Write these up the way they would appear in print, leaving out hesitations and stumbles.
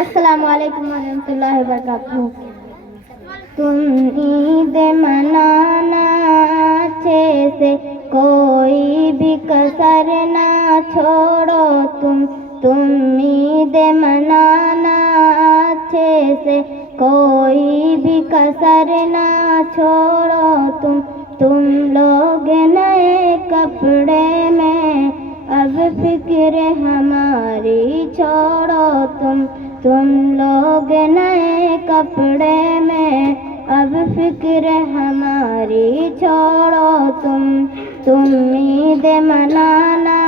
अस्सलामु अलैकुम वरहमतुल्लाहि वबरकातुहू। तुम ईद मनाना अच्छे से, कोई भी कसर ना छोड़ो तुम ईद मनाना अच्छे से, कोई भी कसर ना छोड़ो तुम लोग नए कपड़े में अब फिक्र हमारी छोड़ो तुम लोग नए कपड़े में अब फिक्र हमारी छोड़ो तुम ईद मनाना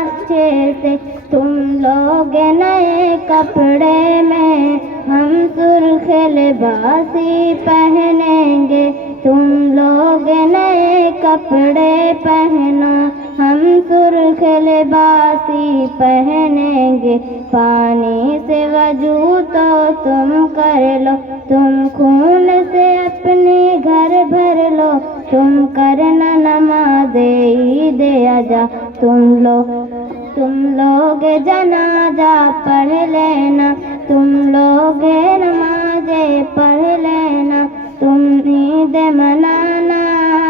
अच्छे से, तुम लोग नए कपड़े में हम सुर्ख लिबासी पहनेंगे, तुम लोग नए कपड़े पहनो हम सुर्ख लिबासी पहनेंगे। पानी से वजू तो तुम कर लो, तुम खून से अपने घर भर लो, तुम करना नमाज ईद अजा, तुम लोग जनाजा पढ़ लेना, तुम लोग नमाज पढ़ लेना। तुम ईद मनाना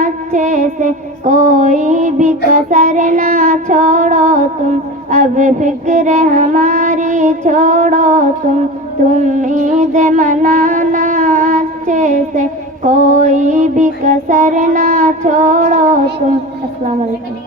अच्छे से, कोई भी कसर ना छोड़ो अब फिक्र हमारी छोड़ो तुम ईद मनाना अच्छे से, कोई भी कसर ना छोड़ो अस्सलाम वालेकुम।